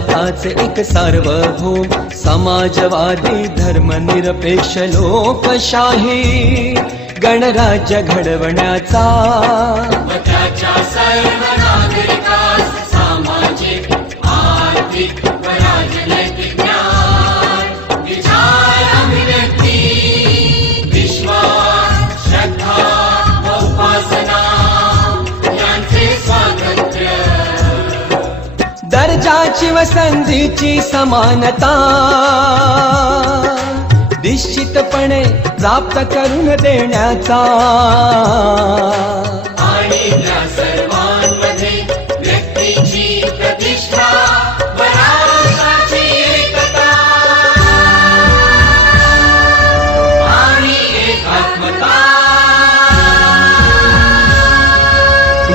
भारताचे एक सार्वभौम समाजवादी धर्मनिरपेक्ष लोकशाही गणराज्य घडवण्याचा त्याच्या सर्व नागरिकास सामाजिक आर्थिक व राजनैतिक ज्ञान विचार अभिव्यक्ती विश्वास श्रद्धा व उपासना यांचे स्वातंत्र्य दर्जाची व संधीची समानता निश्चितपणे प्राप्त करून देण्याचा आणि त्या सर्वांमध्ये व्यक्तीची प्रतिष्ठा व राष्ट्राची एकता आणि एकात्मता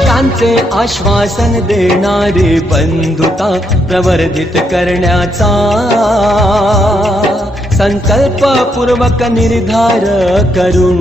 यांचे आश्वासन देणारी बंधुता प्रवर्धित करण्याचा संकल्पपूर्वक निर्धार करून